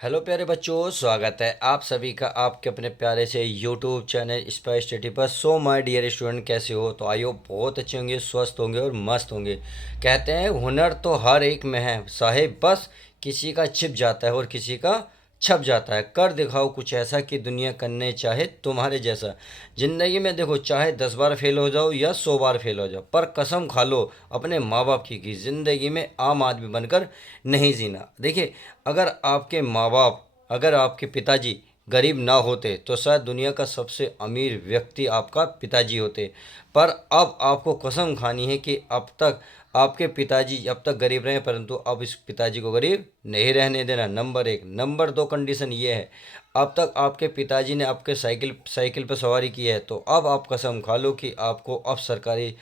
Hello प्यारे बच्चों, स्वागत है आप सभी का आपके अपने प्यारे से यूट्यूब चैनल स्पाइस स्टडी पर। सो माय डियर स्टूडेंट, कैसे हो? तो आई होप बहुत अच्छे होंगे, स्वस्थ होंगे और मस्त होंगे। कहते हैं हुनर तो हर एक में है साहेब, बस किसी का छिप जाता है और किसी का छप जाता है। कर दिखाओ कुछ ऐसा कि दुनिया करने चाहे तुम्हारे जैसा। ज़िंदगी में देखो, चाहे 10 बार फेल हो जाओ या 100 बार फेल हो जाओ, पर कसम खा लो अपने माँ बाप की कि ज़िंदगी में आम आदमी बनकर नहीं जीना। देखिए, अगर आपके माँ बाप, अगर आपके पिताजी गरीब ना होते तो शायद दुनिया का सबसे अमीर व्यक्ति आपका पिताजी होते। पर अब आपको कसम खानी है कि अब तक आपके पिताजी अब तक गरीब रहे, परंतु अब इस पिताजी को गरीब नहीं रहने देना। नंबर एक। नंबर दो कंडीशन ये है, अब तक आपके पिताजी ने आपके साइकिल साइकिल पर सवारी की है, तो अब आप कसम खा लो कि आपको अब सरकारी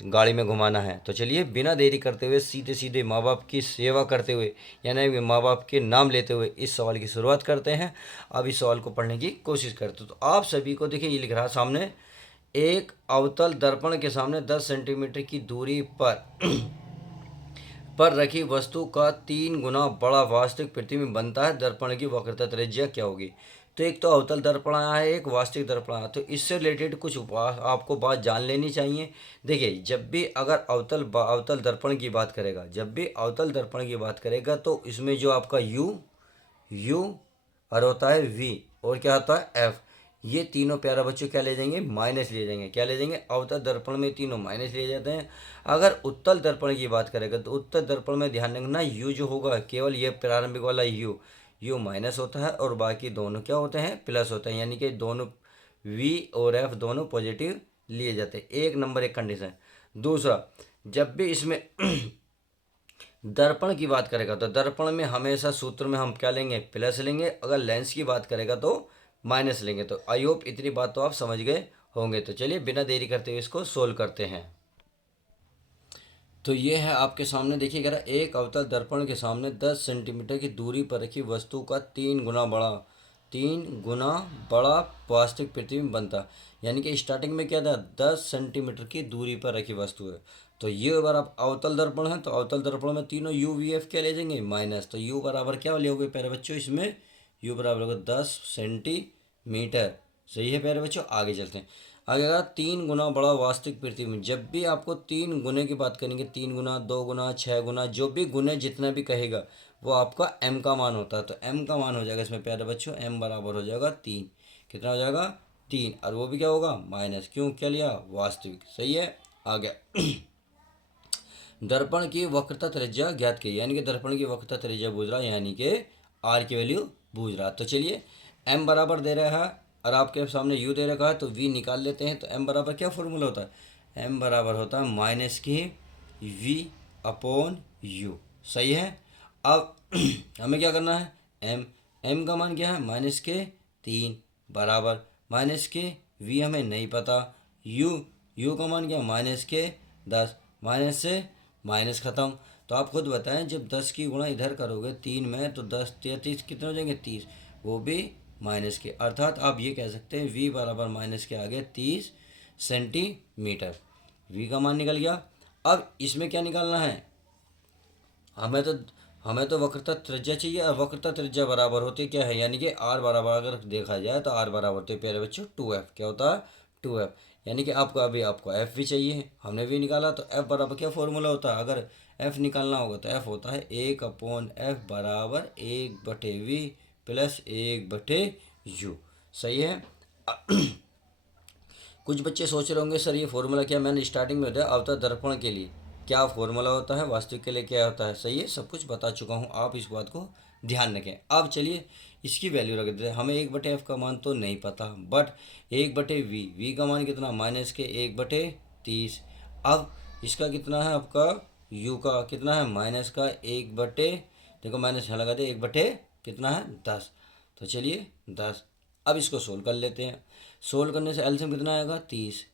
गाड़ी में घुमाना है। तो चलिए, बिना देरी करते हुए सीधे सीधे माँ बाप की सेवा करते हुए, यानी माँ बाप के नाम लेते हुए इस सवाल की शुरुआत करते हैं। अब इस सवाल को पढ़ने की कोशिश करते हैं। तो आप सभी को देखिए, ये लिख रहा है सामने, एक अवतल दर्पण के सामने 10 सेंटीमीटर की दूरी पर पर रखी वस्तु का 3 गुना बड़ा वास्तविक प्रतिबिंब बनता है। दर्पण की वक्रता त्रिज्या क्या होगी? तो एक तो अवतल दर्पण आया है, एक वास्तविक दर्पण आया, तो इससे रिलेटेड कुछ आपको बात जान लेनी चाहिए। देखिए, जब भी अगर अवतल दर्पण की बात करेगा, जब भी अवतल दर्पण की बात करेगा, तो इसमें जो आपका यू और होता है वी, और क्या होता है एफ, ये तीनों प्यारा बच्चों क्या ले जाएंगे? माइनस ले जाएंगे। क्या ले जाएंगे? अवतल दर्पण में तीनों माइनस ले जाते हैं। अगर उत्तल दर्पण की बात करेगा तो उत्तल दर्पण में ध्यान रखना, यू जो होगा केवल ये प्रारंभिक वाला यू माइनस होता है और बाकी दोनों क्या होते हैं? प्लस होते हैं। यानी कि दोनों वी और एफ दोनों पॉजिटिव लिए जाते हैं। एक नंबर एक कंडीशन। दूसरा, जब भी इसमें दर्पण की बात करेगा तो दर्पण में हमेशा सूत्र में हम क्या लेंगे? प्लस लेंगे। अगर लेंस की बात करेगा तो माइनस लेंगे। तो आई होप इतनी बात तो आप समझ गए होंगे। तो चलिए, बिना देरी करते हुए इसको सोल्व करते हैं। तो ये है आपके सामने, देखिए जरा, एक अवतल दर्पण के सामने 10 सेंटीमीटर की दूरी पर रखी वस्तु का 3 गुना बड़ा वास्तविक प्रतिबिंब बनता। यानी कि स्टार्टिंग में क्या था? 10 सेंटीमीटर की दूरी पर रखी वस्तु है। तो ये बार आप अवतल दर्पण है, तो अवतल दर्पण में तीनों यू वी एफ क्या ले जाएंगे? माइनस। तो यू बराबर क्या लोगे प्यारे बच्चों? इसमें यू बराबर होगा 10 सेंटीमीटर। सही है प्यारे बच्चों, आगे चलते हैं। अगर 3 गुना बड़ा वास्तविक प्रतिबिंब, जब भी आपको 3 गुने की बात करेंगे, 3 गुना, 2 गुना, 6 गुना, जो भी गुने जितना भी कहेगा वो आपका m का मान होता है। तो m का मान हो जाएगा इसमें प्यारे बच्चों, m बराबर हो जाएगा 3। कितना हो जाएगा? 3। और वो भी क्या होगा? माइनस। क्यों? क्या लिया? वास्तविक। सही है, आ गया। दर्पण की वक्रता त्रिज्या ज्ञात की, यानी कि दर्पण की वक्रता त्रिज्या पूछ रहा, यानी कि आर की वैल्यू पूछ रहा। तो चलिए, m बराबर दे रहा है और आपके सामने u दे रखा है, तो v निकाल लेते हैं। तो m बराबर क्या फॉर्मूला होता है? m बराबर होता है माइनस की v अपॉन u। सही है। अब हमें क्या करना है? m का मान क्या है? माइनस के 3 बराबर माइनस के v हमें नहीं पता, u का मान क्या? माइनस के 10। माइनस से माइनस खत्म। तो आप खुद बताएं, जब 10 की गुणा इधर करोगे 3 में, तो 10 या 30 कितने हो जाएंगे? 30। वो भी माइनस के। अर्थात आप ये कह सकते हैं v बराबर माइनस के आगे 30 सेंटीमीटर। v का मान निकल गया। अब इसमें क्या निकालना है? हमें तो हमें तो वक्रता त्रिज्या चाहिए, और वक्रता त्रिज्या बराबर होती क्या है? यानी कि आर बराबर अगर देखा जाए तो आर बराबर होते प्यारे बच्चों 2f। क्या होता है? 2f। यानी कि आपको अभी आपको एफ भी चाहिए, हमने भी निकाला। तो एफ बराबर क्या फॉर्मूला होता है? अगर एफ निकालना होगा तो एफ होता है 1/f बराबर 1/v प्लस 1/u। सही है। कुछ बच्चे सोच रहे होंगे, सर ये फॉर्मूला क्या? मैंने स्टार्टिंग में बताया अवतल दर्पण के लिए क्या फॉर्मूला होता है, वास्तविक के लिए क्या होता है। सही है, सब कुछ बता चुका हूँ, आप इस बात को ध्यान रखें। अब चलिए, इसकी वैल्यू रख देते हैं। हमें 1/f का मान तो नहीं पता, बट 1/v का मान कितना? माइनस के 1/30। अब इसका कितना है आपका? u का कितना है? माइनस का 1/, देखो माइनस यहाँ लगा दे, 1/, कितना है? 10। तो चलिए 10। अब इसको सोल्व कर लेते हैं। सोल्व करने से एलसीएम कितना आएगा? 30।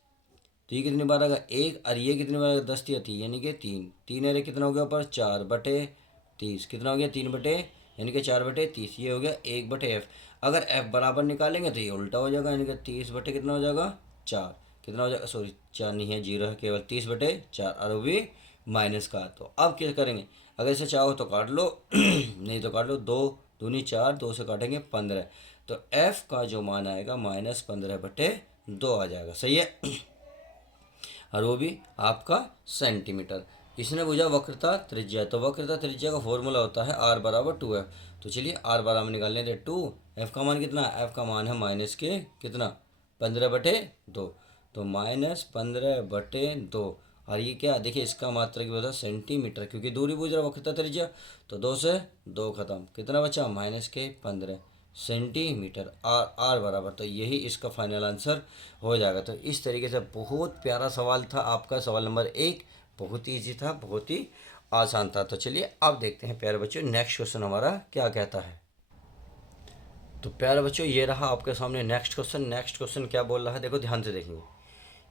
तो ये कितनी बार आएगा? 1। और ये कितनी बार आएगा? 10 या 3, यानी कि 3। 3 अरे कितना हो गया ऊपर? 4/30। कितना हो गया? 3 यानी कि 4/30। ये हो गया 1/f। अगर f बराबर निकालेंगे तो ये उल्टा हो जाएगा, यानी कि 30 कितना हो जाएगा? 4। कितना हो जाएगा? सॉरी, 4 नहीं है, 0 है, केवल 30/4, और वो भी माइनस का। तो अब क्या करेंगे? अगर इसे चाहो तो काट लो नहीं तो काट लो। 2 दूनी 4, 2 से काटेंगे 15, तो एफ का जो मान आएगा -15/2 आ जाएगा। सही है। और वो भी आपका सेंटीमीटर। इसने पूछा वक्रता त्रिज्या, तो वक्रता त्रिज्या का फॉर्मूला होता है r बराबर 2f। तो चलिए r बराबर निकालने दे 2, f का मान कितना, f का मान है माइनस के कितना 15/2, तो -15/2। और ये क्या देखिए, इसका मात्रा की वजह सेंटीमीटर, क्योंकि दूरी पूछ रहा वक्रता त्रिज्या, तो 2 से 2 खत्म, कितना बचा -15 सेंटीमीटर। आर बराबर, तो यही इसका फाइनल आंसर हो जाएगा। तो इस तरीके से बहुत प्यारा सवाल था आपका सवाल नंबर 1, बहुत ही ईजी था, बहुत ही आसान था। तो चलिए अब देखते हैं प्यारे बच्चों नेक्स्ट क्वेश्चन हमारा क्या कहता है। तो प्यारे बच्चों ये रहा आपके सामने नेक्स्ट क्वेश्चन। नेक्स्ट क्वेश्चन क्या बोल रहा है, देखो ध्यान से देखेंगे।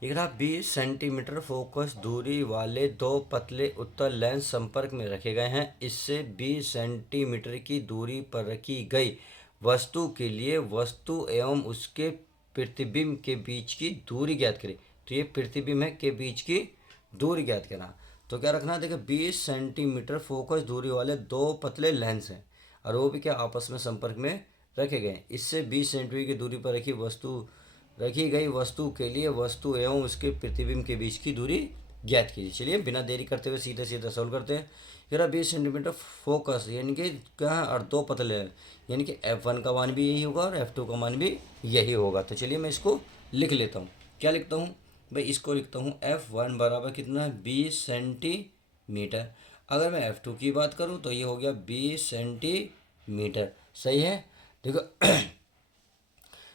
ये रहा 20 सेंटीमीटर फोकस दूरी वाले दो पतले उत्तल लेंस संपर्क में रखे गए हैं। इससे 20 सेंटीमीटर की दूरी पर रखी गई वस्तु के लिए वस्तु एवं उसके प्रतिबिंब के बीच की दूरी ज्ञात करें। तो ये प्रतिबिंब है के बीच की दूरी ज्ञात करना। तो क्या रखना है, देखो 20 सेंटीमीटर फोकस दूरी वाले दो पतले लेंस हैं और वो भी क्या आपस में संपर्क में रखे गए। इससे 20 सेंटीमीटर की दूरी पर रखी गई वस्तु के लिए वस्तु एवं उसके प्रतिबिंब के बीच की दूरी ज्ञात कीजिए। चलिए बिना देरी करते हुए सीधे सीधे सॉल्व करते हैं। जरा 20 सेंटीमीटर फोकस यानी कि क्या है, और दो पतले हैं, यानी कि F1 का मान भी यही होगा और F2 का मान भी यही होगा। तो चलिए मैं इसको लिख लेता हूँ। क्या लिखता हूँ भाई, इसको लिखता हूँ F1 बराबर कितना है 20 सेंटीमीटर। अगर मैं F2 की बात करूँ तो ये हो गया 20 सेंटीमीटर। सही है। देखो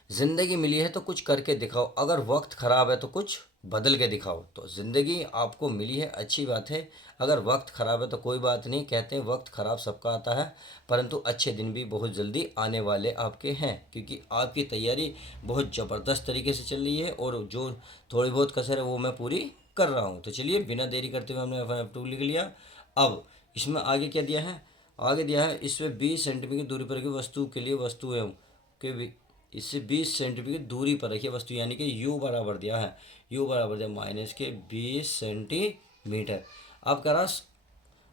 ज़िंदगी मिली है तो कुछ करके दिखाओ, अगर वक्त ख़राब है तो कुछ बदल के दिखाओ। तो ज़िंदगी आपको मिली है, अच्छी बात है। अगर वक्त ख़राब है तो कोई बात नहीं, कहते हैं वक्त ख़राब सबका आता है, परंतु अच्छे दिन भी बहुत जल्दी आने वाले आपके हैं, क्योंकि आपकी तैयारी बहुत ज़बरदस्त तरीके से चल रही है और जो थोड़ी बहुत कसर है वो मैं पूरी कर रहा हूँ। तो चलिए बिना देरी करते हुए हमने F2 लिख लिया। अब इसमें आगे क्या दिया है, आगे दिया है इसमें 20 सेंटीमीटर की दूरी पर की वस्तु के लिए वस्तु एवं के इससे 20 सेंटीमीटर की दूरी पर रखिए वस्तु, यानी कि u बराबर दिया है, u बराबर दिया -20 सेंटीमीटर। अब कह रहा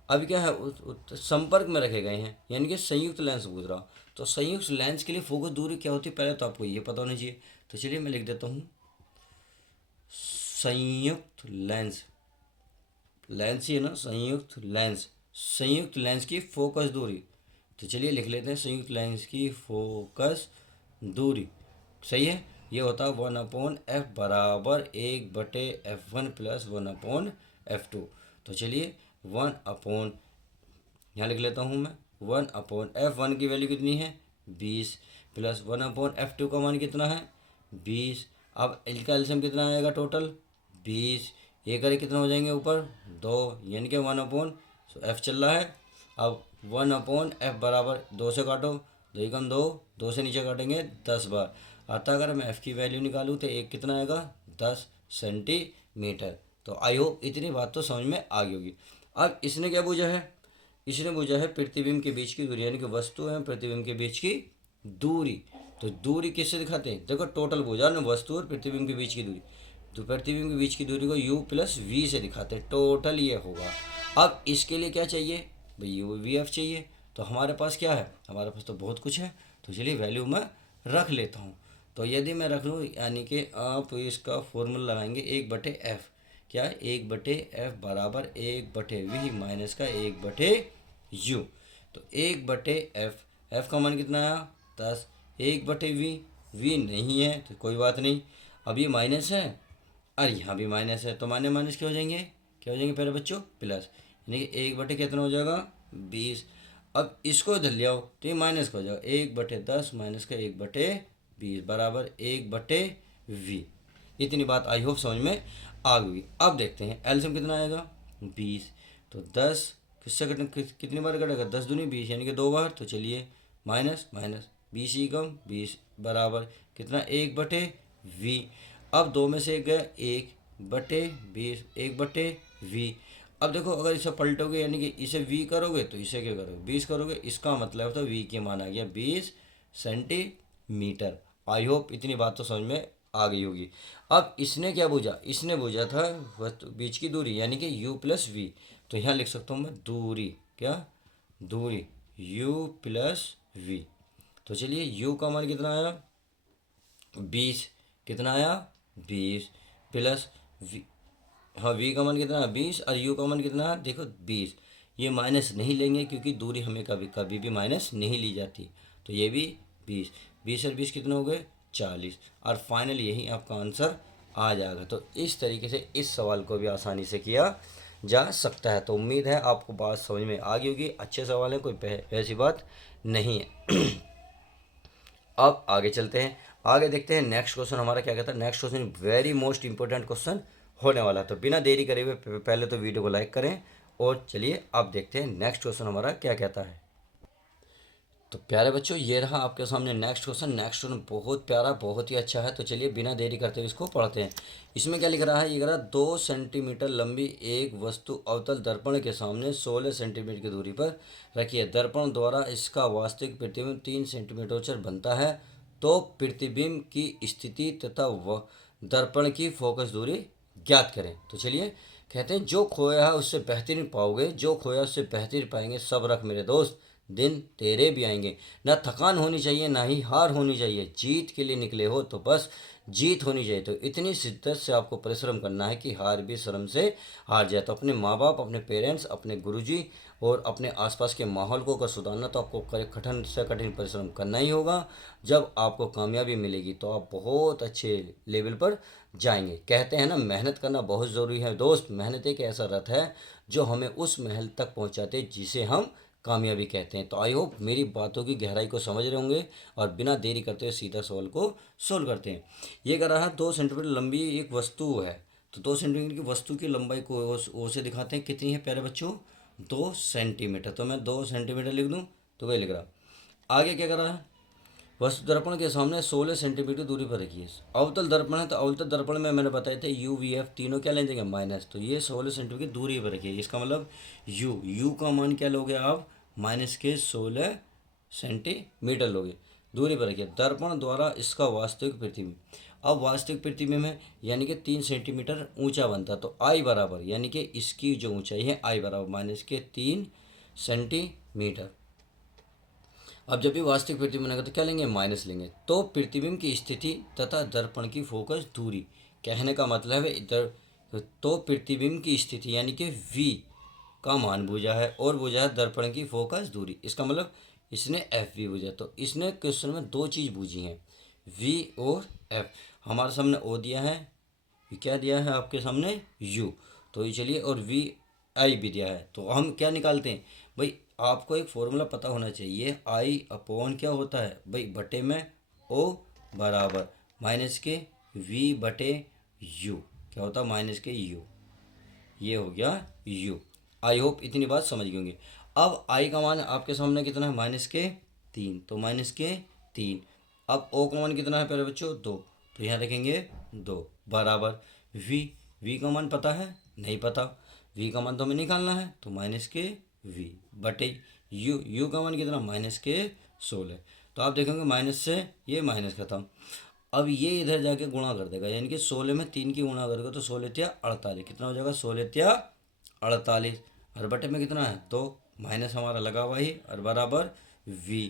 अभी क्या है संपर्क में रखे गए हैं, यानी कि संयुक्त लेंस पूछ रहा। तो संयुक्त लेंस के लिए फोकस दूरी क्या होती है पहले तो आपको ये पता होना चाहिए। तो चलिए मैं लिख देता हूँ संयुक्त लेंस, लेंस ही है ना, संयुक्त लेंस की फोकस दूरी। तो चलिए लिख लेते हैं संयुक्त लेंस की फोकस दूरी। सही है, ये होता है 1/f बराबर 1/f1 प्लस 1/f2। तो चलिए 1/, यहाँ लिख लेता हूँ मैं 1/f1 की वैल्यू कितनी है 20 प्लस 1/f2 का मान कितना है 20। अब एल का एल्सियम कितना आएगा टोटल 20, ये करे कितना हो जाएंगे ऊपर 2, यानी कि 1/f चल रहा है। अब 1/f बराबर 2 से काटो, 2 एकम 2, 2 से नीचे काटेंगे 10 बार, अतः अगर मैं f की वैल्यू निकालूँ तो एक कितना आएगा 10 सेंटीमीटर। तो आई होप इतनी बात तो समझ में आ गई होगी। अब इसने क्या पूछा है, इसने पूछा है प्रतिबिंब के बीच की दूरी, यानी कि वस्तु एवं प्रतिबिंब के बीच की दूरी। तो दूरी किससे दिखाते हैं, देखो टोटल पूछा ना वस्तु और प्रतिबिंब के बीच की दूरी, तो प्रतिबिंब के बीच की दूरी को u प्लस v से दिखाते हैं, टोटल ये होगा। अब इसके लिए क्या चाहिए भाई, u v f चाहिए। तो हमारे पास क्या है, हमारे पास तो बहुत कुछ है। तो चलिए वैल्यू मैं रख लेता हूँ। तो यदि मैं रख लूँ, यानी कि आप इसका फॉर्मूला लगाएंगे 1/f, क्या 1/f बराबर 1/v माइनस का 1/u। तो 1/f, f का मान कितना आया 10, 1/v, v नहीं है तो कोई बात नहीं। अब ये माइनस है और यहाँ भी माइनस है, तो माइनस क्या हो जाएंगे, क्या हो जाएंगे पहले बच्चों प्लस, यानी कि 1/, कितना हो जाएगा 20। अब इसको इधर ले आओ तो ये माइनस का हो जाएगा 1/10 माइनस का 1/20 बराबर 1/v। इतनी बात आई होप समझ में आ गई। अब देखते हैं एलसीएम कितना आएगा 20, तो 10 किससे कितनी बार कटेगा 10 दूनी 20, यानी कि 2 बार। तो चलिए माइनस माइनस 20 ही कम 20 बराबर कितना 1/v। अब 2 में से एक गया 1/20, 1/v। अब देखो अगर इसे पलटोगे यानी कि इसे v करोगे तो इसे क्या करोगे 20 करोगे, इसका मतलब तो v के मान आ गया 20 सेंटीमीटर। आई होप इतनी बात तो समझ में आ गई होगी। अब इसने क्या पूछा, इसने पूछा था बीच की दूरी, यानी कि u प्लस v। तो यहाँ लिख सकता हूँ मैं दूरी, क्या दूरी u प्लस v। तो चलिए u का मान कितना आया 20, कितना आया 20 प्लस v, हाँ v का मान कितना 20 और u का मान कितना देखो 20। ये माइनस नहीं लेंगे क्योंकि दूरी हमें कभी कभी भी माइनस नहीं ली जाती, तो ये भी 20, 20 और 20 कितना हो गए 40, और फाइनल यही आपका आंसर आ जाएगा। तो इस तरीके से इस सवाल को भी आसानी से किया जा सकता है। तो उम्मीद है आपको बात समझ में आ गई होगी। अच्छे सवाल हैं, कोई ऐसी बात नहीं है। अब आगे चलते हैं, आगे देखते हैं नेक्स्ट क्वेश्चन हमारा क्या कहता है। Next question very most important question होने वाला है, तो बिना देरी करे हुए पहले तो वीडियो को लाइक करें और चलिए अब देखते हैं नेक्स्ट क्वेश्चन हमारा क्या कहता है। तो प्यारे बच्चों ये रहा आपके सामने नेक्स्ट क्वेश्चन। नेक्स्ट क्वेश्चन बहुत प्यारा, बहुत ही अच्छा है। तो चलिए बिना देरी करते हुए इसको पढ़ते हैं। इसमें क्या लिख रहा है, ये कह रहा है 2 सेंटीमीटर लंबी एक वस्तु अवतल दर्पण के सामने 16 सेंटीमीटर की दूरी पर रखी है। दर्पण द्वारा इसका वास्तविक प्रतिबिंब 3 सेंटीमीटर ऊंचा बनता है, तो प्रतिबिंब की स्थिति तथा दर्पण की फोकस दूरी ज्ञात करें। तो चलिए कहते हैं जो खोया है उससे बेहतरीन पाओगे, जो खोया उससे बेहतरीन पाएंगे। सब रख मेरे दोस्त दिन तेरे भी आएंगे। ना थकान होनी चाहिए ना ही हार होनी चाहिए, जीत के लिए निकले हो तो बस जीत होनी चाहिए। तो इतनी शिद्दत से आपको परिश्रम करना है कि हार भी शर्म से हार जाए। तो अपने माँ बाप, अपने पेरेंट्स, अपने गुरुजी और अपने आसपास के माहौल को अगर सुधारना तो आपको कठिन से कठिन परिश्रम करना ही होगा। जब आपको कामयाबी मिलेगी तो आप बहुत अच्छे लेवल पर जाएंगे। कहते हैं ना मेहनत करना बहुत ज़रूरी है दोस्त। मेहनत एक ऐसा रथ है जो हमें उस महल तक पहुंचाते जिसे हम कामयाबी कहते हैं। तो आई होप मेरी बातों की गहराई को समझ रहे होंगे, और बिना देरी करते हुए सीधा सवाल को सोल्व करते हैं। ये कह रहा है 2 सेंटीमीटर लंबी एक वस्तु है। तो 2 सेंटीमीटर की वस्तु की लंबाई को ओ से दिखाते हैं कितनी है प्यारे बच्चों 2 सेंटीमीटर। तो मैं 2 सेंटीमीटर लिख दूँ, तो वही लिख रहा। आगे क्या कर रहा है, वस्तु दर्पण के सामने 16 सेंटीमीटर दूरी पर रखिए। अवतल दर्पण है तो अवतल दर्पण में मैंने बताया था यू वी एफ तीनों क्या ले जाएंगे माइनस। तो ये 16 सेंटीमीटर की दूरी पर रखिए। इसका मतलब यू का मान क्या लोगे आप माइनस के 16 सेंटीमीटर लोगे, दूरी पर रखिए। दर्पण द्वारा इसका वास्तविक प्रतिबिंब, अब वास्तविक प्रतिबिंब है यानी कि 3 सेंटीमीटर ऊंचा बनता। तो आई बराबर यानी कि इसकी जो ऊंचाई है आई बराबर माइनस के 3 सेंटीमीटर। अब जब भी वास्तविक प्रतिबिंब बनेगा तो क्या लेंगे माइनस लेंगे। तो प्रतिबिंब की स्थिति तथा दर्पण की फोकस दूरी, कहने का मतलब है इधर तो प्रतिबिंब की स्थिति यानी कि v का मान पूछा है और पूछा है दर्पण की फोकस दूरी। इसका मतलब इसने एफ वी पूछा। तो इसने क्वेश्चन में दो चीज़ पूछी हैं v और f। हमारे सामने o दिया है, क्या दिया है आपके सामने u। तो ये चलिए और v i भी दिया है। तो हम क्या निकालते हैं भाई, आपको एक फॉर्मूला पता होना चाहिए। i अपॉन क्या होता है भाई बटे में o बराबर माइनस के v बटे u, क्या होता है माइनस के u। ये हो गया u। आई होप इतनी बात समझ गए होंगे। अब i का मान आपके सामने कितना है माइनस के 3, तो माइनस के 3। अब o का मान कितना है प्यारे बच्चों 2, तो यहाँ रखेंगे 2 बराबर v का मान पता है नहीं पता, v का मान तो हमें निकालना है। तो माइनस के v बटे u का मान कितना माइनस के 16। तो आप देखेंगे माइनस से ये माइनस खत्म। अब ये इधर जाके गुणा कर देगा यानी कि 16 में 3 की गुणा करेगा तो 16 या 48, कितना हो जाएगा 16 या 48। और बटे में कितना है तो माइनस हमारा लगा हुआ ही और बराबर v।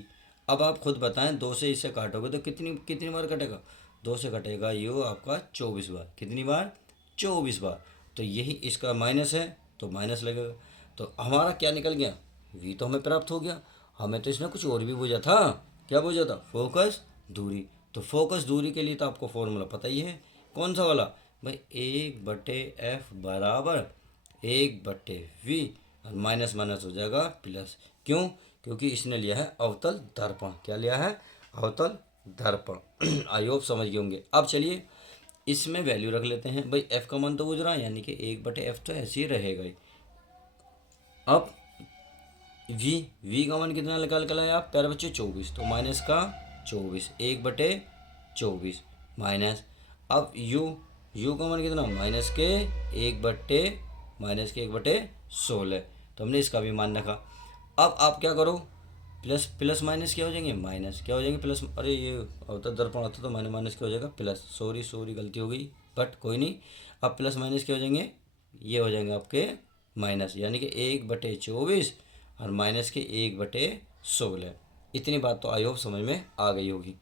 अब आप खुद बताएं 2 से इसे काटोगे तो कितनी कितनी बार कटेगा, 2 से कटेगा ये आपका 24 बार। कितनी बार 24 बार। तो यही इसका माइनस है तो माइनस लगेगा। तो हमारा क्या निकल गया v तो हमें प्राप्त हो गया। हमें तो इसने कुछ और भी पूछा था, क्या पूछा था फोकस दूरी। तो फोकस दूरी के लिए तो आपको फॉर्मूला पता ही है, कौन सा वाला भाई 1/f बराबर 1/v और माइनस माइनस हो जाएगा प्लस। क्यों, क्योंकि इसने लिया है अवतल दर्पण। क्या लिया है अवतल दर्पण। आई होप समझ गए होंगे। अब चलिए इसमें वैल्यू रख लेते हैं भाई f का मान तो पूछ रहा है यानी कि 1/f तो ऐसे ही रहेगा ही। अब v का मान कितना निकाल कर लाए आप प्यारे बच्चे 24, तो माइनस का 24 1/24 माइनस। अब u का मान कितना माइनस के 1/16। तो हमने इसका भी मान रखा। अब आप क्या करो प्लस प्लस माइनस क्या हो जाएंगे माइनस, क्या हो जाएंगे प्लस। अरे ये अवतल दर्पण आता तो माइनस माइनस क्या हो जाएगा प्लस। सॉरी गलती हो गई बट कोई नहीं। अब प्लस माइनस क्या हो जाएंगे ये हो जाएंगे आपके माइनस यानी कि 1/24 और माइनस के 1/16। इतनी बात तो आई होप समझ में आ गई होगी।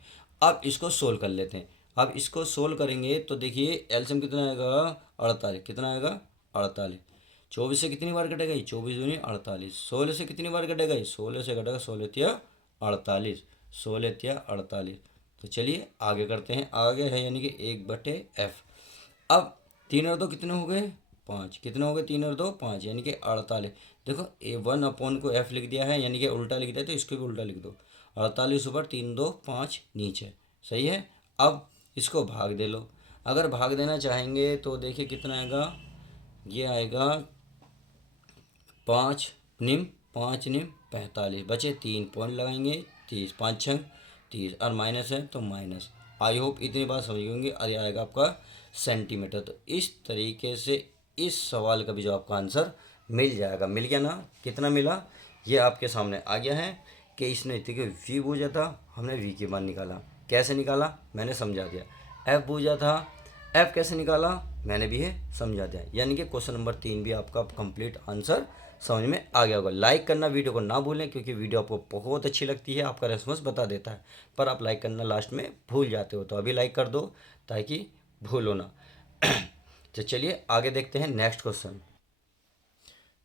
अब इसको सोल्व कर लेते हैं। अब इसको सोल्व करेंगे तो देखिए एलसीएम कितना आएगा 48, कितना आएगा 48। 24 से कितनी बार कटेगा, 24 दूनी 48। 16 से कितनी बार कटेगा, 16 से कटेगा 16 तिया 48, 16 तिया 48। तो चलिए आगे करते हैं, आगे है यानी कि 1/f। अब 3 और 2 कितने हो गए 5, कितने हो गए 3 और 2 5 यानी कि 48। देखो A1 को f लिख दिया है यानी कि उल्टा लिख दिया, तो इसको भी उल्टा लिख दो। 48 ऊपर 3 2 5 नीचे, सही है। अब इसको भाग दे लो। अगर भाग देना चाहेंगे तो देखिए कितना आएगा, ये आएगा 5 निम 5 निम 45, बचे 3 पॉइंट लगाएंगे 30, 5 6 30 और माइनस है तो माइनस। आई होप इतनी बात समझ गए होंगे। और ये आएगा आपका सेंटीमीटर। तो इस तरीके से इस सवाल का भी जो आपका आंसर मिल जाएगा। मिल गया ना, कितना मिला ये आपके सामने आ गया है कि इसने देखिए वी बूझा था, हमने वी की मान निकाला। कैसे निकाला मैंने समझा दिया। एफ बूझा था, एफ कैसे निकाला मैंने भी है समझा दिया। यानी कि क्वेश्चन नंबर 3 भी आपका कंप्लीट आंसर समझ में आ गया होगा। लाइक करना वीडियो को ना भूलें, क्योंकि वीडियो आपको बहुत अच्छी लगती है, आपका रेस्पॉन्स बता देता है, पर आप लाइक करना लास्ट में भूल जाते हो। तो अभी लाइक कर दो ताकि भूलो ना। तो चलिए आगे देखते हैं नेक्स्ट क्वेश्चन।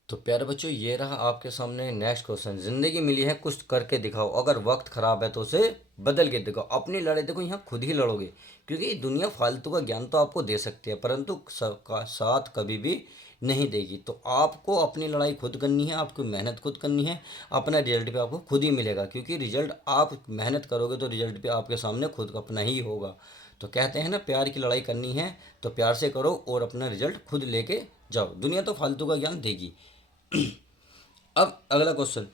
तो प्यारे बच्चों ये रहा आपके सामने नेक्स्ट क्वेश्चन। जिंदगी मिली है कुछ करके दिखाओ, अगर वक्त खराब है तो उसे बदल के दिखाओ। अपनी लड़ाई देखो यहाँ खुद ही लड़ोगे, क्योंकि दुनिया फालतू का ज्ञान तो आपको दे सकती है परंतु सबका साथ कभी भी नहीं देगी। तो आपको अपनी लड़ाई खुद करनी है, आपको मेहनत खुद करनी है, अपना रिजल्ट भी आपको खुद ही मिलेगा, क्योंकि रिजल्ट आप मेहनत करोगे तो रिजल्ट भी आपके सामने खुद अपना ही होगा। तो कहते हैं ना प्यार की लड़ाई करनी है तो प्यार से करो और अपना रिजल्ट खुद लेके जाओ, दुनिया तो फालतू का ज्ञान देगी। अब अगला क्वेश्चन,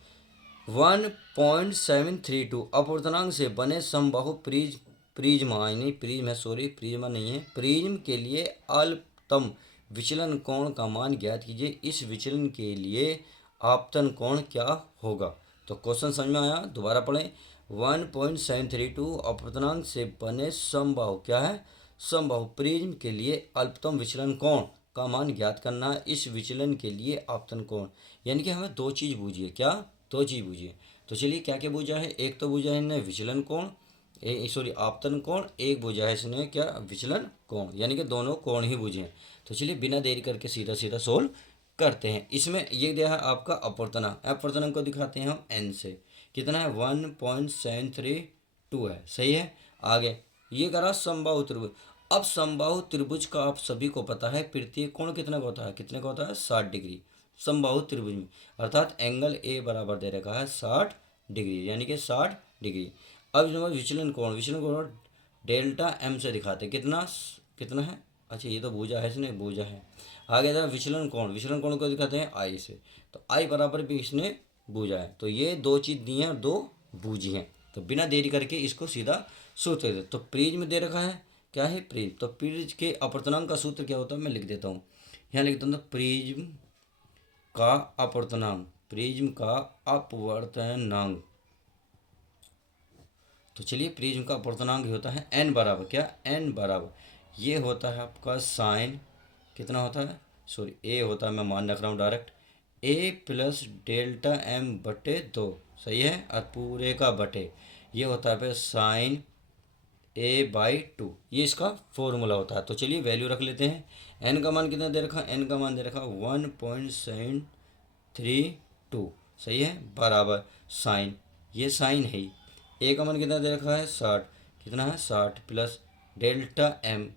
1.732 अपूर्णांक से बने समबाहु प्रिज्मा नहीं प्रिज्म है सॉरी प्रिज्मा नहीं है, प्रिज्म के लिए अल्पतम विचलन कोण का मान ज्ञात कीजिए। इस विचलन के लिए आपतन कोण क्या होगा। तो क्वेश्चन समझ में आया, दोबारा पढ़ें। 1.732 अपूर्णांक से बने समबाहु क्या है, समबाहु प्रिज्म के लिए अल्पतम विचलन कोण का मान ज्ञात करना। इस विचलन के लिए आपतन कोण, यानी कि हमें दो चीज़ बूझिए, क्या दो चीज़ बूझिए। तो चलिए क्या क्या बूझा है, एक तो बूझा है इसने विचलन कोण, सॉरी आपतन कोण, एक बूझा है इसने क्या विचलन कोण, यानी कि दोनों कोण ही बूझे हैं। तो चलिए बिना देरी करके सीधा सीधा सोल्व करते हैं। इसमें ये दिया है आपका अपवर्तनांक, अपवर्तनांक को दिखाते हैं हम एन से, कितना है 1.732 है, सही है। आगे ये करा समबाहु त्रिभुज। अब समबाहु त्रिभुज का आप सभी को पता है प्रत्येक कोण कितना का होता है, कितने का होता है 60 डिग्री समबाहु त्रिभुज में, अर्थात एंगल ए बराबर दे रखा है 60 डिग्री, यानी कि 60 डिग्री। अब जो विचलन कोण, विचलन कोण डेल्टा एम से दिखाते कितना कितना है, अच्छा ये तो भुजा है इसने भुजा है। आगे था विचलन कोण, विचलन कोण को दिखाते हैं आई से, तो आई बराबर भी इसने भुजा है। तो ये दो चीज़ दी हैं और दो बूझी हैं। तो बिना देरी करके इसको सीधा सूत्र दे। तो प्रिज्म दे रखा है क्या है प्रिज्म, तो प्रिज्म के अपवर्तनांक का सूत्र क्या होता है मैं लिख देता हूँ, यहाँ लिख देता हूँ प्रिज्म का अपवर्तनांक, प्रिज्म का अपवर्तनांक। तो चलिए प्रिज्म का अपवर्तनांक होता है एन बराबर क्या, एन बराबर ये होता है आपका साइन, कितना होता है सॉरी ए होता है, मैं मान रख रहा हूँ डायरेक्ट, ए प्लस डेल्टा एम बटे 2, सही है, और पूरे का बटे ये होता है साइन A/2, ये इसका फॉर्मूला होता है। तो चलिए वैल्यू रख लेते हैं। एन का मान कितना दे रखा, एन का मान दे रखा 1.732, सही है, बराबर साइन, ये साइन है ही, ए का मान कितना दे रखा है 60, कितना है 60 plus delta M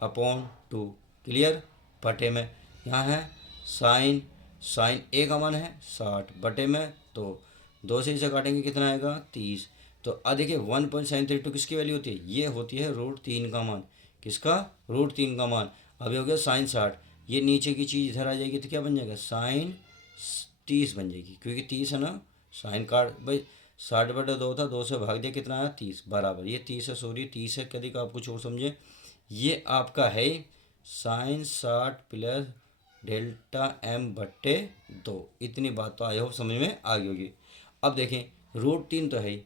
upon 2, clear, बटे में यहाँ है साइन, साइन ए का मान है 60 बटे में, तो 2 से इसे काटेंगे कितना आएगा 30। तो अब देखिए 1.732 किसकी वैल्यू होती है, ये होती है √3 का मान, किसका √3 का मान। अभी हो गया साइन 60, ये नीचे की चीज़ इधर आ जाएगी तो क्या बन जाएगा साइन 30 बन जाएगी, क्योंकि 30 है ना, साइन काट भाई 60/2 था, 2 से भाग दिया कितना आया 30 बराबर, ये 30 है सॉरी 30 है, कभी का आप कुछ और समझे, ये आपका है साइन 60 प्लस डेल्टा एम बट्टे 2। इतनी बात तो आई होप समझ में आ गई होगी। अब देखें √3 तो है ही,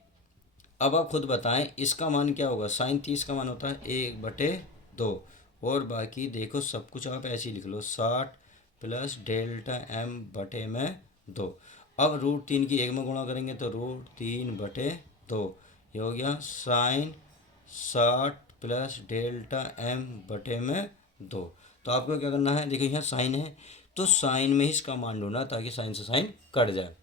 अब आप खुद बताएं इसका मान क्या होगा, साइन 30 का मान होता है 1/2, और बाकी देखो सब कुछ आप ऐसे ही लिख लो 60 प्लस डेल्टा एम बटे में 2। अब √3 की 1 में गुणा करेंगे तो √3/2 2, ये हो गया साइन 60 प्लस डेल्टा एम बटे में 2। तो आपको क्या करना है, देखिए यहाँ साइन है तो साइन में ही इसका मान ढूंढना ताकि साइन से साइन कट जाए।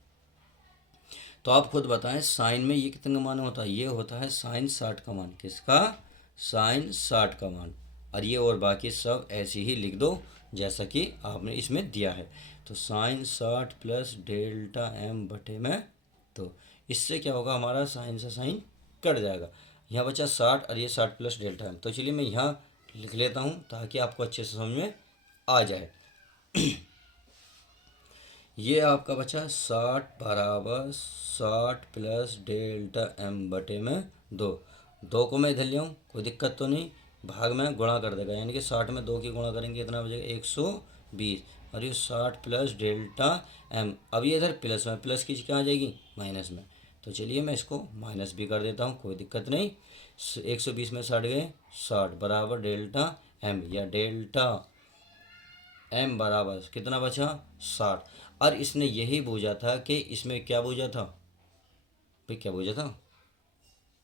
तो आप खुद बताएं साइन में ये कितने का मान होता है, ये होता है साइन 60 का मान। किसका, साइन 60 का मान। और ये और बाकी सब ऐसे ही लिख दो जैसा कि आपने इसमें दिया है। तो साइन 60 प्लस डेल्टा एम बटे में, तो इससे क्या होगा, हमारा साइन से साइन कट जाएगा। यहाँ बचा 60 और ये 60 प्लस डेल्टा एम। तो चलिए मैं यहाँ लिख लेता हूँ ताकि आपको अच्छे से समझ में आ जाए। ये आपका बचा 60 बराबर 60 प्लस डेल्टा एम बटे में 2। 2 को मैं इधर ले आऊँ, कोई दिक्कत तो नहीं, भाग में गुणा कर देगा, यानी कि 60 में 2 की गुणा करेंगे इतना बचेगा 120। और ये 60 प्लस डेल्टा एम, अब ये इधर प्लस में, प्लस की क्या आ जाएगी, माइनस में। तो चलिए मैं इसको माइनस भी कर देता हूँ, कोई दिक्कत नहीं। 120 में 60 गए, 60 बराबर डेल्टा एम, या डेल्टा एम बराबर कितना बचा, 60। और इसने यही बूझा था कि इसमें क्या बूझा था भाई, क्या बूझा था,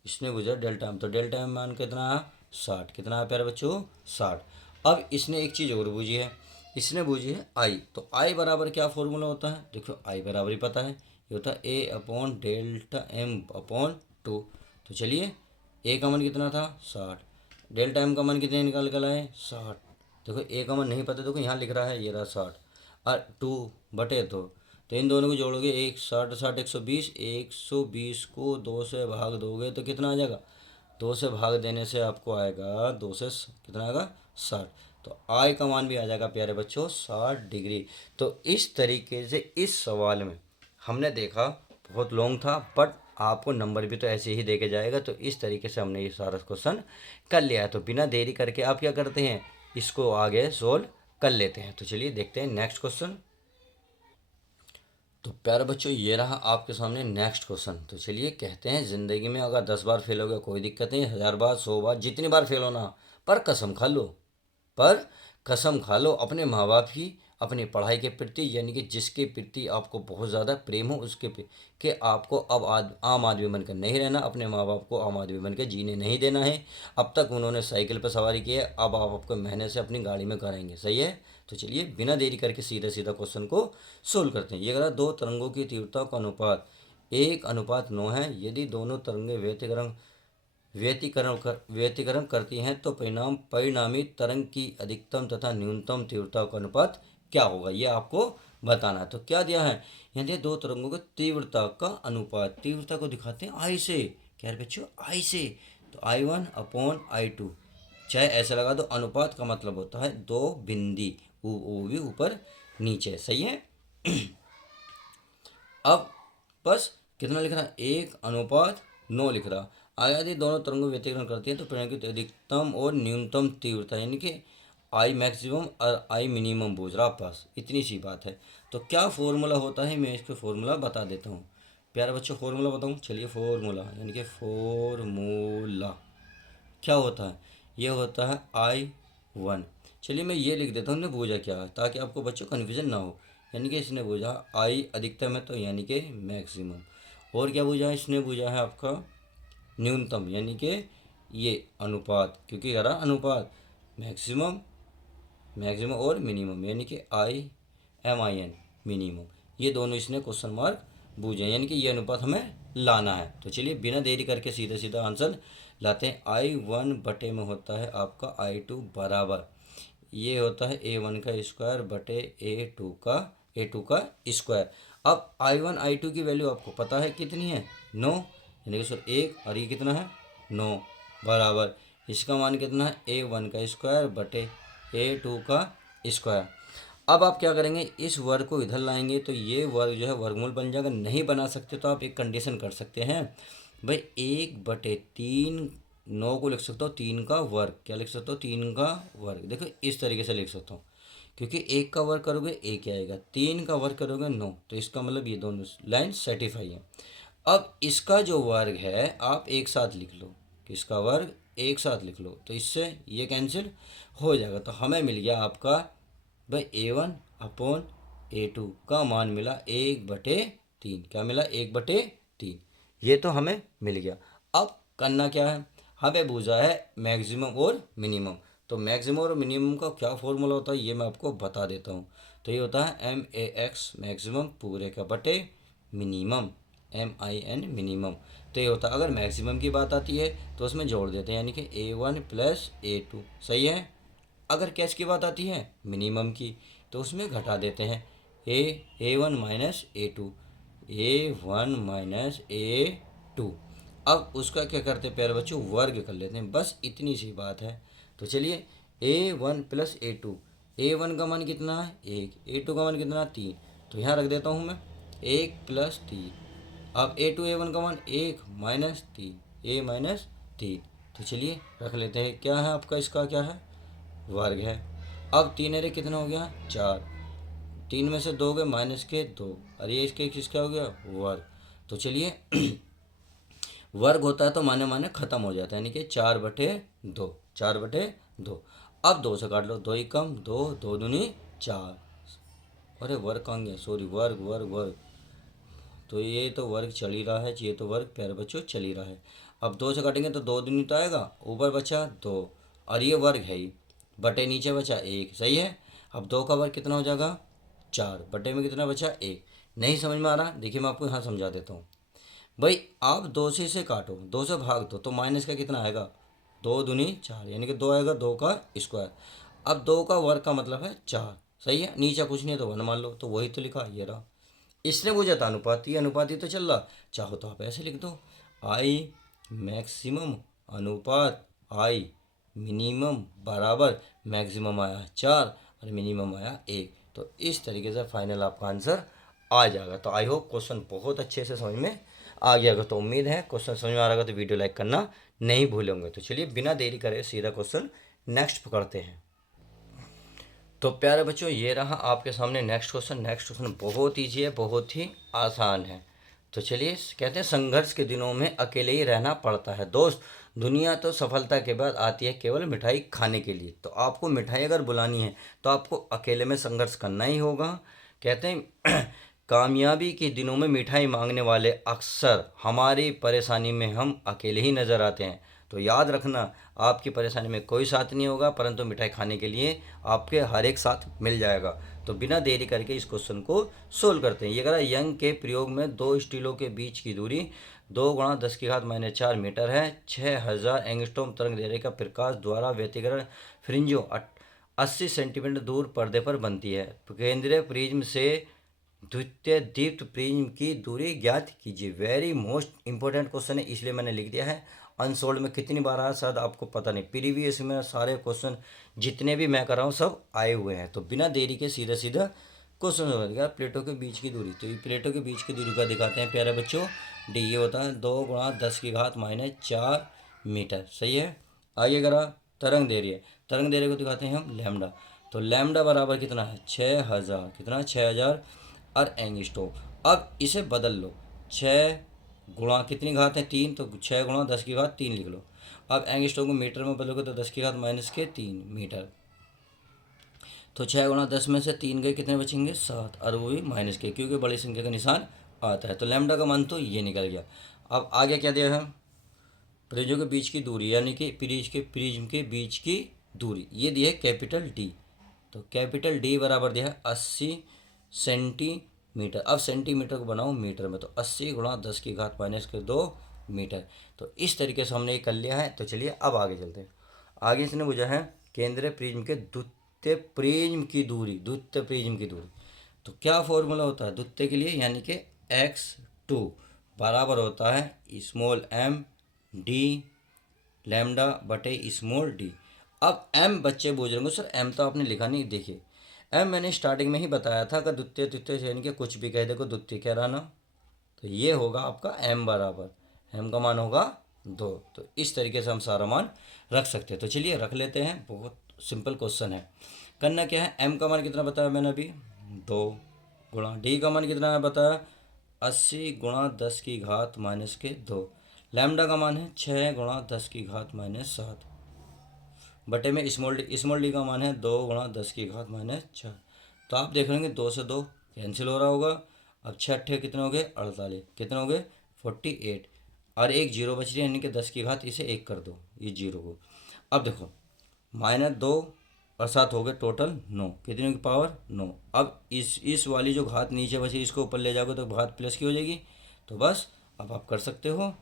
इसने बूझा डेल्टा एम। तो डेल्टा एम मान कितना है, 60। कितना है प्यारे बच्चों, 60। अब इसने एक चीज़ और बूझी है, इसने बूझी है आई। तो आई बराबर क्या फॉर्मूला होता है, देखो आई बराबर ही पता है, ये होता है ए अपॉन डेल्टा एम अपॉन 2। तो चलिए ए का मान कितना था, 60, डेल्टा एम का मान कितने निकाल कर लाए, 60। देखो ए का मान नहीं पता, देखो यहाँ लिख रहा है, ये रहा 60 और 2 बटे 2। तो इन दोनों को जोड़ोगे, 60 60 120, 120 को 2 से भाग दोगे तो कितना आ जाएगा, 2 से भाग देने से आपको आएगा 2 से कितना आएगा, 60। तो आई का मान भी आ जाएगा प्यारे बच्चों 60 डिग्री। तो इस तरीके से इस सवाल में हमने देखा, बहुत लॉन्ग था बट आपको नंबर भी तो ऐसे ही दे के जाएगा। तो इस तरीके से हमने ये सारा क्वेश्चन कर लिया है। तो बिना देरी करके आप क्या करते हैं, इसको आगे सोल्व कर लेते हैं। तो चलिए देखते हैं नेक्स्ट क्वेश्चन। तो प्यारे बच्चों ये रहा आपके सामने नेक्स्ट क्वेश्चन। तो चलिए कहते हैं, ज़िंदगी में अगर 10 बार फेल हो गया कोई दिक्कत नहीं, 1000 बार 100 बार जितनी बार फेल होना, पर कसम खा लो, पर कसम खा लो अपने माँ बाप की, अपनी पढ़ाई के प्रति, यानी कि जिसके प्रति आपको बहुत ज़्यादा प्रेम हो उसके कि आपको अब आम आदमी बनकर नहीं रहना, अपने माँ बाप को आम आदमी बनकर जीने नहीं देना है। अब तक उन्होंने साइकिल पर सवारी की है, अब आप आपको मेहनत से अपनी गाड़ी में कराएंगे, सही है। तो चलिए बिना देरी करके सीधा सीधा क्वेश्चन को सोल्व करते हैं। ये कह दो तरंगों की तीव्रता का अनुपात 1:9 है। यदि दोनों तरंगें व्यतिकरण करती हैं तो परिणामी तरंग की अधिकतम तथा न्यूनतम तीव्रता का अनुपात क्या होगा, ये आपको बताना है। तो क्या दिया है, यहाँ दिया दो तरंगों की तीव्रता का अनुपात, तीव्रता को दिखाते हैं आई से, क्या है बच्चों, आई से। तो I1/I2, चाहे ऐसे लगा दो, अनुपात का मतलब होता है दो बिंदी, वो भी ऊपर नीचे, सही है। अब बस कितना लिख रहा है, 1:9 लिख रहा। आया यदि दोनों तरंगों व्यतिकरण करती हैं तो परिणाम की अधिकतम और न्यूनतम तीव्रता, यानी कि आई मैक्सिमम और आई मिनिमम बूझ रहा पास, इतनी सी बात है। तो क्या फॉर्मूला होता है, मैं इसको फॉर्मूला बता देता हूँ प्यारे बच्चों। फॉर्मूला बताऊँ, चलिए फॉर्मूला, यानी कि फॉर्मूला क्या होता है, ये होता है I1। चलिए मैं ये लिख देता हूँ, ने बूझा क्या है ताकि आपको बच्चों कन्फ्यूजन ना हो। यानी कि इसने बूझा आई अधिकतम है तो यानी कि मैक्सिमम, और क्या बूझा है, इसने बूझा है आपका न्यूनतम, यानी कि ये अनुपात, क्योंकि कह रहा अनुपात मैक्सिमम, मैक्सिमम और मिनिमम, यानी कि MIN मिनिमम, ये दोनों इसने क्वेश्चन मार्क बूझे, यानी कि ये अनुपात हमें लाना है। तो चलिए बिना देरी करके सीधा सीधा आंसर लाते हैं। I1 बटे में होता है आपका I2 बराबर, ये होता है A1 का स्क्वायर बटे A2 का स्क्वायर। अब I1 I2 की वैल्यू आपको पता है कितनी है, 9, यानी कि सर 1, और ये कितना है 9, बराबर इसका मान कितना है A1 का स्क्वायर बटे A2 का स्क्वायर। अब आप क्या करेंगे, इस वर्ग को इधर लाएंगे तो ये वर्ग जो है वर्गमूल बन जाएगा। नहीं बना सकते तो आप एक कंडीशन कर सकते हैं भाई, 1/3, 9 को लिख सकता हूँ 3 का वर्ग, क्या लिख सकता हूँ 3 का वर्ग। देखो इस तरीके से लिख सकता हूँ, क्योंकि 1 का वर्ग करोगे 1 आएगा, 3 का वर्ग करोगे 9, तो इसका मतलब ये दोनों लाइन सेटिफाई है। अब इसका जो वर्ग है आप एक साथ लिख लो, इसका वर्ग एक साथ लिख लो, तो इससे ये कैंसिल हो जाएगा। तो हमें मिल गया आपका भाई A1/A2 का मान मिला 1/3, क्या मिला 1/3। ये तो हमें मिल गया। अब करना क्या है, हमें पूछा है मैक्सिमम और मिनिमम। तो मैक्सिमम और मिनिमम का क्या फॉर्मूला होता है ये मैं आपको बता देता हूँ। तो ये होता है MAX मैक्सिमम पूरे का बटे मिनिमम MIN मिनिमम। तो ये होता है, अगर मैक्सिमम की बात आती है तो उसमें जोड़ देते हैं, यानी कि A1 प्लस A2, सही है। अगर कैश की बात आती है मिनिमम की, तो उसमें घटा देते हैं A1 minus A2, A1 minus A2। अब उसका क्या करते हैं प्यारे बच्चों, वर्ग कर लेते हैं, बस इतनी सी बात है। तो चलिए A1 प्लस A2, A1 का मान कितना है 1, A2 का मान कितना 3, तो यहाँ रख देता हूँ मैं 1 + 3। अब A2 A1 का मान 1 - 3, A - 3। तो चलिए रख लेते हैं, क्या है आपका, इसका क्या है, वर्ग है। अब 3 अरे कितना हो गया 4, 3 में से 2 गए माइनस के 2, और ये इसके किसका हो गया वर्ग। तो चलिए वर्ग होता है तो माने माने खत्म हो जाता है, यानी कि 4/2, 4/2। अब 2 से काट लो, 2 ही कम 2, 2 दूनी 4। अरे वर्ग कहाँ गया, सॉरी, वर्ग वर्ग वर्ग। तो ये तो वर्ग चल ही रहा है, ये तो वर्ग प्यारे बच्चों चल ही रहा है। अब 2 से काटेंगे तो 2 दूनी तो आएगा, ऊपर बचा 2, और ये वर्ग है ही, बटे नीचे बचा 1, सही है। अब 2 का वर्ग कितना हो जाएगा 4, बटे में कितना बचा 1। नहीं समझ में आ रहा, देखिए मैं आपको यहाँ समझा देता हूँ। भाई आप 2 से इसे काटो, 2 से भाग दो, तो माइनस का कितना आएगा 2 दूनी 4, यानी कि 2 आएगा 2 का स्क्वायर। अब 2 का वर्ग का मतलब है 4, सही है। नीचे कुछ नहीं है तो 1 मान लो, तो वही तो लिखा, ये रहा। इसने पूछा था अनुपाती, अनुपाती तो चल रहा, चाहो तो आप ऐसे लिख दो, आई मैक्सिमम अनुपात आई मिनिमम बराबर मैक्सिमम आया 4 और मिनिमम आया 1। तो इस तरीके से फाइनल आपका आंसर आ जाएगा। तो आई होप क्वेश्चन बहुत अच्छे से समझ में आ गया होगा। तो उम्मीद है क्वेश्चन समझ में आ रहा होगा, तो वीडियो लाइक करना नहीं भूलोगे। तो चलिए बिना देरी करे सीधा क्वेश्चन नेक्स्ट पकड़ते हैं। तो प्यारे बच्चों ये रहा आपके सामने नेक्स्ट क्वेश्चन। नेक्स्ट क्वेश्चन बहुत ईजी है, बहुत ही आसान है। तो चलिए, कहते हैं संघर्ष के दिनों में अकेले ही रहना पड़ता है दोस्त, दुनिया तो सफलता के बाद आती है केवल मिठाई खाने के लिए। तो आपको मिठाई अगर बुलानी है तो आपको अकेले में संघर्ष करना ही होगा। कहते हैं कामयाबी के दिनों में मिठाई मांगने वाले अक्सर हमारी परेशानी में हम अकेले ही नज़र आते हैं। तो याद रखना, आपकी परेशानी में कोई साथ नहीं होगा, परंतु मिठाई खाने के लिए आपके हर एक साथ मिल जाएगा। तो बिना देरी करके इस क्वेश्चन को सोल्व करते हैं। ये कह यंग के प्रयोग में 2 स्टीलों के बीच की दूरी 2 × 10⁻⁴ मीटर है। 6000 एंगस्ट्रॉम तरंग दैर्घ्य का प्रकाश द्वारा व्यतिकरण फ्रिंजों 80 सेंटीमीटर दूर पर्दे पर बनती है। केंद्रीय प्रिज्म से द्वितीय दीप्त प्रिज्म की दूरी ज्ञात कीजिए। वेरी मोस्ट इंपॉर्टेंट क्वेश्चन है, इसलिए मैंने लिख दिया है। अनसोल्ड में कितनी बार आया शायद आपको पता नहीं, प्रीवियस में सारे क्वेश्चन जितने भी मैं कर रहा हूँ सब आए हुए हैं। तो बिना देरी के सीधा सीधा क्वेश्चन हो गया। प्लेटों के बीच की दूरी, तो ये प्लेटों के बीच की दूरी का दिखाते हैं प्यारे बच्चों। डी ये होता है 2 × 10⁻⁴ मीटर, सही है। आगे करा तरंग दैर्घ्य, तरंग दैर्घ्य को दिखाते हैं हम लैम्डा। तो लैम्डा बराबर कितना है 6000, कितना 6000 और एंगस्ट्रॉम। अब इसे बदल लो, 6 गुणा कितनी घात है 3, तो 6 × 10⁻³ लिख लो। अब एंगस्ट्रॉम को मीटर में बदलोगे तो 10⁻³ मीटर। तो 6 × 10 में से 3 गए, कितने बचेंगे 7, और वो भी माइनस के, क्योंकि बड़ी संख्या का निशान आता है। तो लैम्डा का मान तो ये निकल गया। अब आगे क्या दिया है, प्रिज्म के बीच की दूरी, यानी कि प्रिज्म के बीच की दूरी ये दी है कैपिटल डी। तो कैपिटल डी बराबर दिया है 80 सेंटीमीटर। अब सेंटीमीटर को बनाओ मीटर में, तो 80 × 10⁻⁻² मीटर। तो इस तरीके से हमने ये कर लिया है। तो चलिए अब आगे चलते हैं। आगे इसने पूछा है केंद्रीय प्रिज्म के द्वितीय प्रिज्म की दूरी, द्वितीय प्रिज्म की दूरी। तो क्या फॉर्मूला होता है द्वितीय के लिए, यानी कि x2 बराबर होता है स्मॉल m डी लैम्डा बटे स्मॉल डी। अब m बच्चे बोल रहे होंगे सर m तो आपने लिखा नहीं, देखिए m मैंने स्टार्टिंग में ही बताया था, अगर द्वितीय तृतीय यानी कि कुछ भी कह दे को द्वितीय कह रहा ना, तो ये होगा आपका m बराबर, m का मान होगा 2। तो इस तरीके से हम सारा मान रख सकते हैं। तो चलिए रख लेते हैं, बहुत सिंपल क्वेश्चन है। करना क्या है, m का मान कितना बताया मैंने अभी 2, गुणा डी का मान कितना है बताया 80 × 10⁻⁻²। लैम्डा का मान है 6 × 10⁻⁻7 बटे में स्मॉल डी का मान है 2 × 10⁻⁴। तो आप देख लेंगे 2 से 2 कैंसिल हो रहा होगा। अब 6 अट्ठे कितने हो गए 48, कितने हो गए 48 और एक जीरो बच रही है, यानी कि 10 की घात इसे 1 कर दो ये जीरो को। अब देखो -2 और 7 हो गए टोटल 9, कितने की पावर 9। अब इस वाली जो घात नीचे बची इसको ऊपर ले जाओगे तो घात प्लस की हो जाएगी। तो बस अब आप कर सकते हो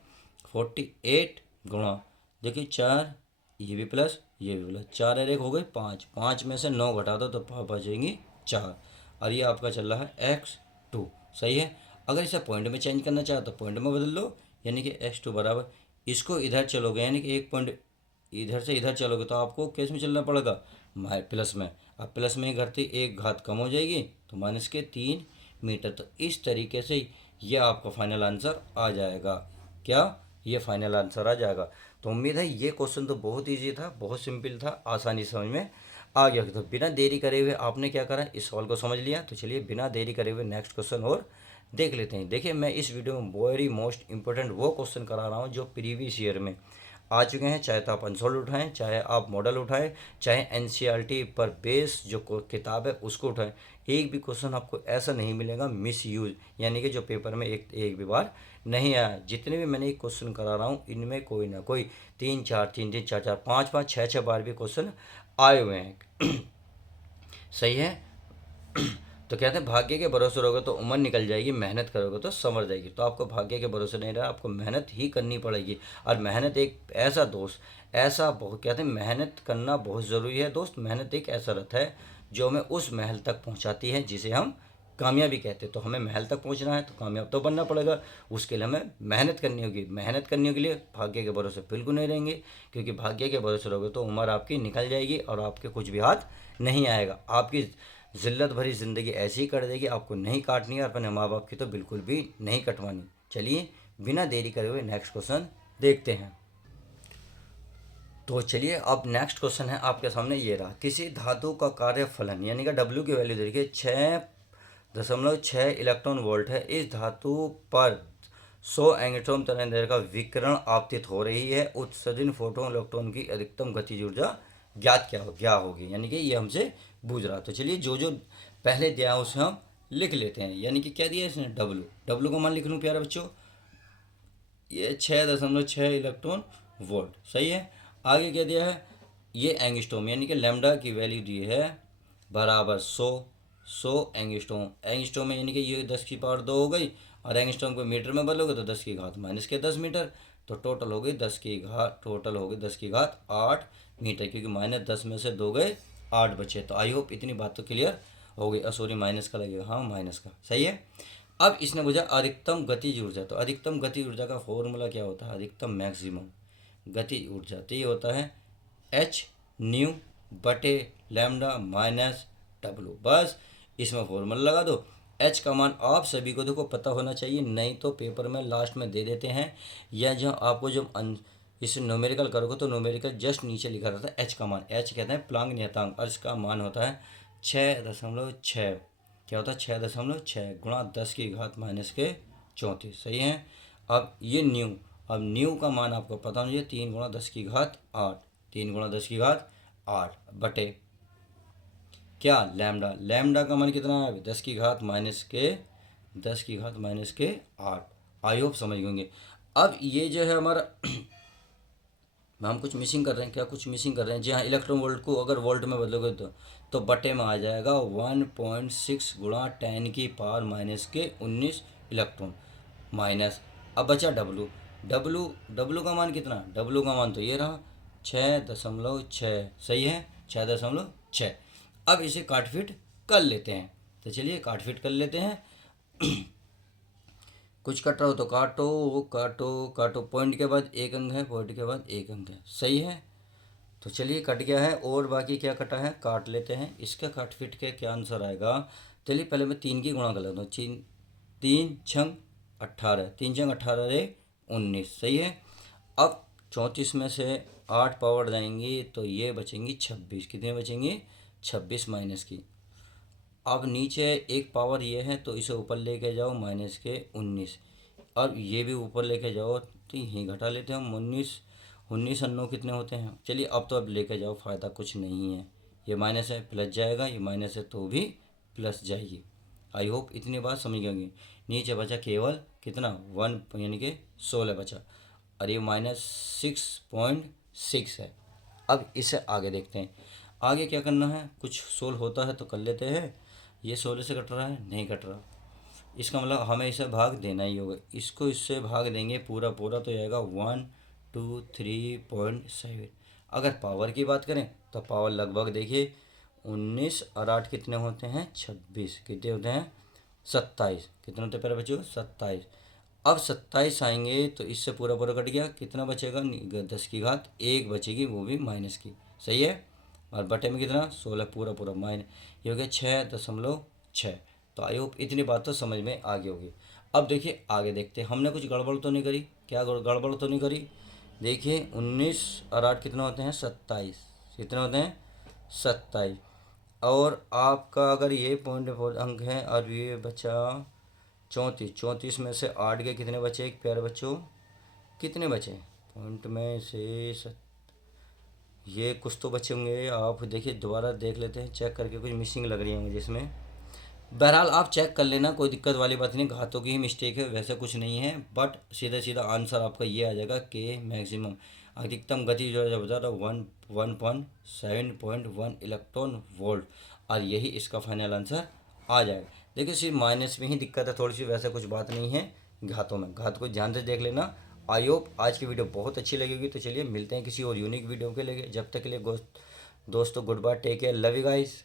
48 गुणा, देखिए 4, ये भी प्लस ये भी प्लस, 4 और 1 हो गए 5, 5 में से 9 घटा दो तो बचेंगी 4, और ये आपका चल रहा है x2। सही है। अगर इसे पॉइंट में चेंज करना चाहो तो पॉइंट में बदल लो, यानी कि x2 बराबर, इसको इधर चलोगे यानी कि एक पॉइंट इधर से इधर चलोगे तो आपको किस में चलना पड़ेगा, प्लस में। अब प्लस में ही घटती एक घात कम हो जाएगी तो -3 मीटर। तो इस तरीके से ये आपका फाइनल आंसर आ जाएगा। क्या, ये फाइनल आंसर आ जाएगा। तो उम्मीद है ये क्वेश्चन तो बहुत ईजी था, बहुत सिंपल था, आसानी समझ में आ गया। तो बिना देरी करे हुए आपने क्या करा, इस सवाल को समझ लिया। तो चलिए बिना देरी करे हुए नेक्स्ट क्वेश्चन और देख लेते हैं। देखिए मैं इस वीडियो में वेरी मोस्ट इंपॉर्टेंट वो क्वेश्चन करा रहा हूँ जो प्रीवियस ईयर में आ चुके हैं, चाहे तो आप अनसोल्ड उठाएं, चाहे आप मॉडल उठाएं, चाहे एनसीईआरटी पर बेस जो किताब है उसको उठाएं। एक भी क्वेश्चन आपको ऐसा नहीं मिलेगा मिस यूज, यानी कि जो पेपर में एक भी बार नहीं आया। जितने भी मैंने क्वेश्चन करा रहा हूँ इनमें कोई ना कोई 3 4 5 5 6 बार भी क्वेश्चन आए हुए हैं। सही है। तो कहते हैं भाग्य के भरोसे रहोगे तो उम्र निकल जाएगी, मेहनत करोगे तो संवर जाएगी। तो आपको भाग्य के भरोसे नहीं रहा, आपको मेहनत ही करनी पड़ेगी। और मेहनत एक ऐसा दोस्त, ऐसा बहुत कहते हैं मेहनत करना बहुत ज़रूरी है दोस्त। मेहनत एक ऐसा रथ है जो हमें उस महल तक पहुंचाती है जिसे हम कामयाबी कहते हैं। तो हमें महल तक पहुंचना है तो कामयाब तो बनना पड़ेगा, उसके लिए हमें मेहनत करनी होगी। मेहनत करने के लिए भाग्य के भरोसे बिल्कुल नहीं रहेंगे, क्योंकि भाग्य के भरोसे रहोगे तो उम्र आपकी निकल जाएगी और आपके कुछ भी हाथ नहीं आएगा। आपकी जिल्लत भरी ज़िंदगी ऐसी ही कट देगी, आपको नहीं काटनी है, अपने माँ बाप की तो बिल्कुल भी नहीं कटवानी। चलिए बिना देरी करे हुए नेक्स्ट क्वेश्चन देखते हैं। तो चलिए अब नेक्स्ट क्वेश्चन है आपके सामने ये रहा। किसी धातु का कार्य फलन यानी कि डब्ल्यू की वैल्यू देखिए 6.6 इलेक्ट्रॉन वोल्ट है। इस धातु पर 100 एंगस्ट्रॉम तरंगदैर्घ्य का विकिरण आपतित हो रही है। उत्सर्जन फोटोन इलेक्ट्रॉन की अधिकतम गतिज ऊर्जा ज्ञात क्या होगी, यानी कि ये हमसे पूछ रहा। तो चलिए जो जो पहले दिया है उसे हम लिख लेते हैं। यानी कि क्या दिया है इसने, डब्ल्यू, डब्ल्यू का मान लिख लूँ प्यारे बच्चों, ये 6.6 इलेक्ट्रॉन वोल्ट। सही है। आगे क्या दिया है, ये एंगस्ट्रॉम, यानी कि लैम्डा की वैल्यू दी है बराबर 100 एंगस्ट्रॉम। एंगस्ट्रॉम में यानी कि ये 10 की पावर 2 हो गई, और एंगस्ट्रॉम को मीटर में बदलोगे तो 10 की घात -10 मीटर। तो टोटल हो गई 10 की घात, टोटल हो गई 10 की घात 8 मीटर, क्योंकि -10 में से 2 गए 8 बचे। तो आई होप इतनी बात तो क्लियर हो गई। सॉरी माइनस का लगेगा, हाँ माइनस का, सही है। अब इसने पूछा अधिकतम गतिज ऊर्जा। तो अधिकतम गतिज ऊर्जा का फॉर्मूला क्या होता है, अधिकतम मैक्सिमम गतिज ऊर्जा, तो ये होता है एच न्यू बटे लैम्डा माइनस डब्लू। बस इसमें फॉर्मूला लगा दो। एच का मान आप सभी को देखो पता होना चाहिए, नहीं तो पेपर में लास्ट में दे देते हैं, या जब आपको जब इसे न्यूमेरिकल करोगे तो न्यूमेरिकल जस्ट नीचे लिखा रहता है एच का मान। एच कहते हैं प्लांक नियतांक, और इसका मान होता है 6.6। क्या होता है 6.6 गुणा 10 की घात -34। सही है। अब ये न्यू, अब न्यू का मान आपको पता होना चाहिए 3 गुणा 10 की घात 8, 3 गुणा 10 की घात 8 बटे क्या लैम्डा। लैम्डा का मान कितना है, 10 की घात -8। आई होप समझ गएंगे। अब ये जो है हमारा हम कुछ मिसिंग कर रहे हैं क्या, कुछ मिसिंग कर रहे हैं जी हाँ। इलेक्ट्रॉन वोल्ट को अगर वोल्ट में बदलोगे तो बटे में आ जाएगा 1.6 गुणा 10 की पावर -19 इलेक्ट्रॉन माइनस। अब बचा डब्लू। डब्लू का मान कितना, डब्लू का मान तो ये रहा 6.6। सही है, 6.6। अब इसे काटफिट कर लेते हैं। तो चलिए काटफिट कर लेते हैं। कुछ कट रहा हो तो काटो, काटो काटो, पॉइंट के बाद एक अंक है, पॉइंट के बाद एक अंक है। सही है। तो चलिए कट गया है, और बाकी क्या कटा है काट लेते हैं। इसका काट फिट के क्या आंसर आएगा, चलिए पहले मैं 3 की गुणा कर लेता हूँ। 3 छंग 18, 3 छंग 18 रे 19। सही है। अब 34 में से 8 पावर जाएंगी तो ये बचेंगी 26। कितने बचेंगी, 26 माइनस की। अब नीचे एक पावर ये है तो इसे ऊपर लेके जाओ -19। अब ये भी ऊपर लेके जाओ तो यहीं घटा लेते हैं हम 19। 19 अन्नों कितने होते हैं, चलिए अब तो अब लेके जाओ, फ़ायदा कुछ नहीं है। ये माइनस है प्लस जाएगा, ये माइनस है तो भी प्लस जाएगी। आई होप इतनी बात समझ गएंगे। नीचे बचा केवल कितना 1 यानी कि 16 बचा, और ये -6.6 है। अब इसे आगे देखते हैं, आगे क्या करना है, कुछ सोल्व होता है तो कर लेते हैं। ये 16 से कट रहा है, नहीं कट रहा, इसका मतलब हमें इसे भाग देना ही होगा। इसको इससे भाग देंगे पूरा पूरा तो आएगा 123.7। अगर पावर की बात करें तो पावर लगभग देखिए 19 और 8 कितने होते हैं, 26, कितने होते हैं 27, कितने होते हैं प्यारे बच्चों 27। अब 27 आएंगे तो इससे पूरा पूरा कट गया, कितना बचेगा 10 की घात 1 बचेगी, वो भी माइनस की, सही है। और बटे में कितना 16 पूरा पूरा माइनस, ये हो गया 6.6। तो आई होप इतनी बात तो समझ में आ गई होगी। अब देखिए आगे देखते हैं, हमने कुछ गड़बड़ तो नहीं करी, क्या गड़बड़ तो नहीं करी। देखिए 19 और 8 कितने होते हैं 27, कितने होते हैं 27। और आपका अगर ये पॉइंट अंक है और ये बचा 34, 34 में से 8 के कितने बचे एक प्यारे बच्चों, कितने बचे पॉइंट में से ये कुछ तो बचे होंगे, आप देखिए दोबारा देख लेते हैं चेक करके, कुछ मिसिंग लग रही है मुझे इसमें। बहरहाल आप चेक कर लेना, कोई दिक्कत वाली बात नहीं, घातों की ही मिस्टेक है, वैसे कुछ नहीं है। बट सीधा सीधा आंसर आपका ये आ जाएगा कि मैक्सिमम अधिकतम गति जो है बता रहा 1.1 इलेक्ट्रॉन वोल्ट, और यही इसका फाइनल आंसर आ जाएगा। देखिए सिर्फ माइनस में ही दिक्कत है थोड़ी सी, वैसे कुछ बात नहीं है घातों में, घात को ध्यान से देख लेना। आई होप आज की वीडियो बहुत अच्छी लगेगी। तो चलिए मिलते हैं किसी और यूनिक वीडियो के लिए, जब तक के लिए दोस्तों good bye, take care, love you guys.